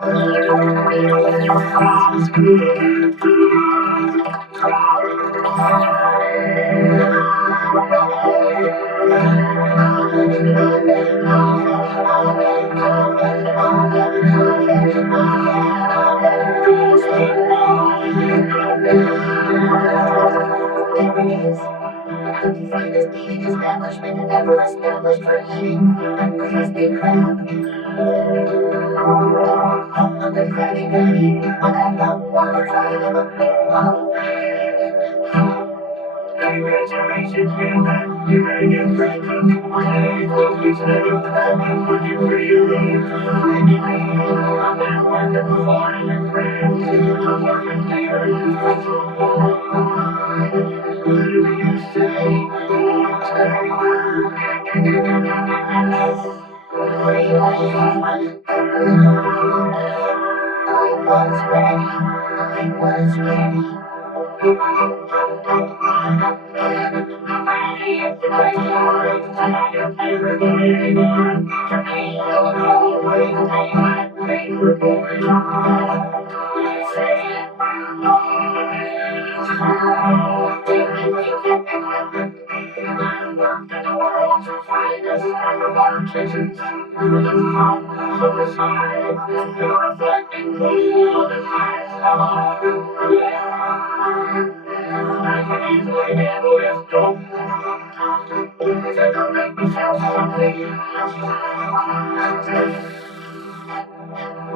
This being establishment never established for eating. Because they crap. I'm the credit guy. I love water. Congratulations, man. You made it pregnant. Hey, look, you said it. I'm looking for your room. I've been working before in your crib. I'm working here. Whatever you say, I was ready.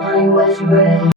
I was ready.